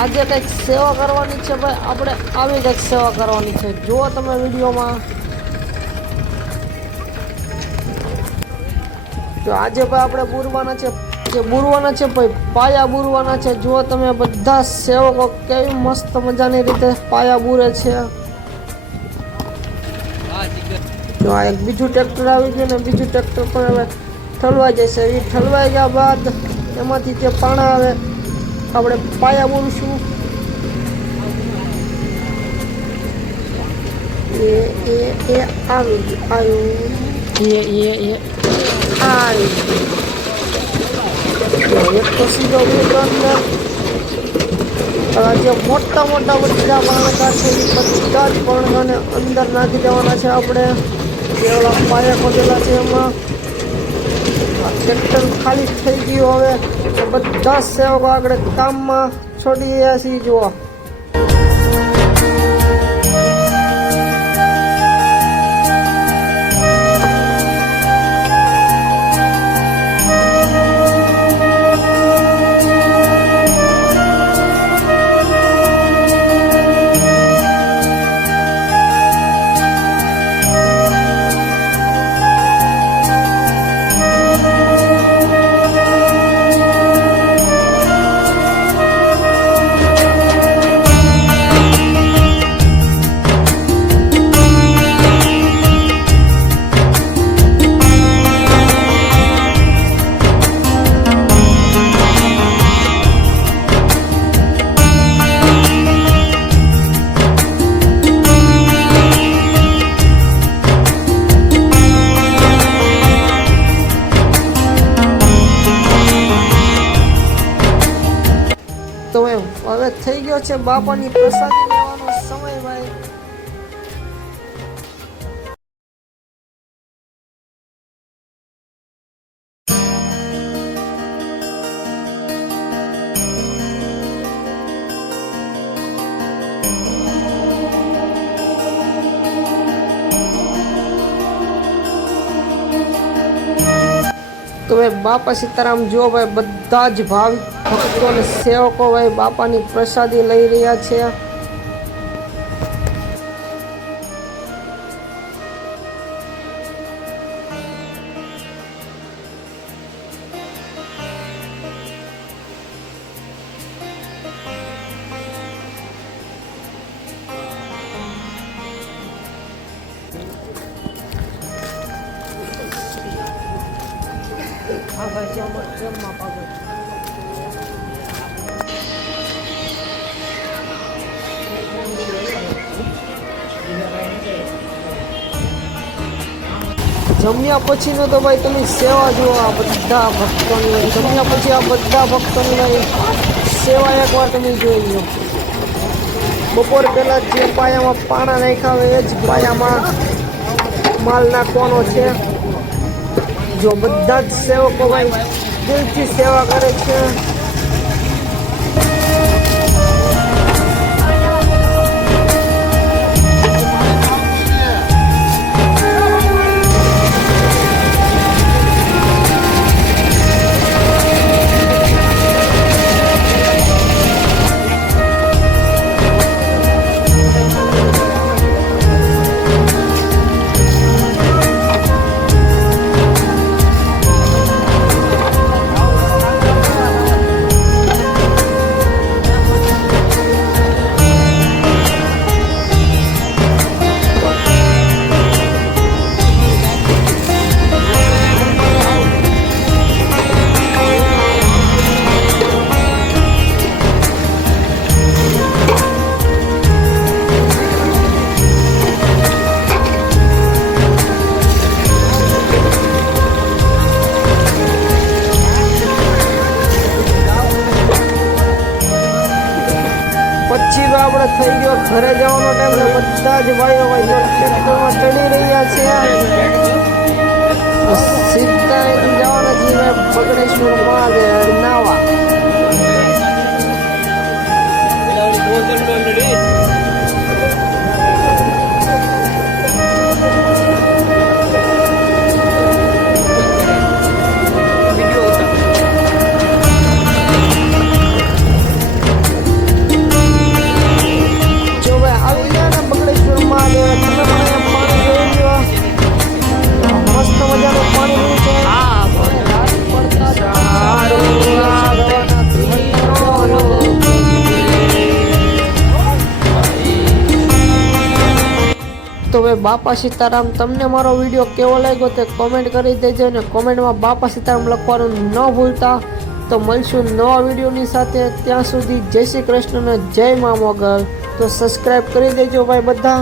આજે કંઈક સેવા કરવાની છે ભાઈ, આપણે આવી કંઈક સેવા કરવાની છે. જુઓ તમે વિડીયોમાં. તો આજે ભાઈ આપણે બુરવાના છે, ભાઈ પાયા બુરવાના છે. જુઓ તમે બધા સેવકો કેવી મસ્ત મજાની રીતે પાયા બુરે છે. તો આ એક બીજું ટ્રેક્ટર આવી ગયું ને બીજું ટ્રેક્ટર પણ હવે ઠલવાઈ જશે. એ ઠલવાઈ ગયા બાદ એમાંથી જે પાણા આવે આપણે પાયા બોલશું. એ આવ્યું એક તો સીધો જે મોટા મોટા બધા પણગા છે એ બધા જ પણગાને અંદર નાખી દેવાના છે આપણે. જે ઓલા પાયા ખોદેલા છે એમાં ટ્રેક્ટર ખાલી થઈ ગયું. હવે બધા સેવકો આગળ કામમાં છોડી રહ્યા છીએ. જુઓ તો હવે થઈ ગયો છે બાપાની પ્રસાદી લેવાનો સમય ભાઈ. તો ભાઈ બાપા સીતારામ જો ભાઈ બધા જ ભાવિક ભક્તો અને સેવકો ભાઈ બાપાની પ્રસાદી લઈ રહ્યા છે. જમ્યા પછીનો તો ભાઈ તમે સેવા જુઓ આ બધા ભક્તોની ભાઈ. જમ્યા પછી આ બધા ભક્તોની ભાઈ સેવા એકવાર તમે જોઈ લો. બપોર પહેલાં જે પાયામાં પાણા નાખ્યા હોય એ જ પાયામાં માલ નાખવાનો છે. જો બધા જ સેવકો ભાઈ દિલથી સેવા કરે છે. આપણે થઈ ગયો ઘરે જવાનો ટાઈમ ને બધા જ ભાઈઓ ટ્રેક્ટરમાં ચડી રહ્યા છે સીધા અહીંથી જવાના છીએ બગડેશ્વર મહાદેવ નાવા તો હવે બાપા સીતારામ તમને મારો વિડીયો કેવો લાગ્યો તે કોમેન્ટ કરી દેજો અને કોમેન્ટમાં બાપા સીતારામ લખવાનું ન ભૂલતા તો મળશું નવા વિડીયોની સાથે ત્યાં સુધી જય શ્રી કૃષ્ણ જય મા મોગલ તો સબસ્ક્રાઈબ કરી દેજો ભાઈ બધા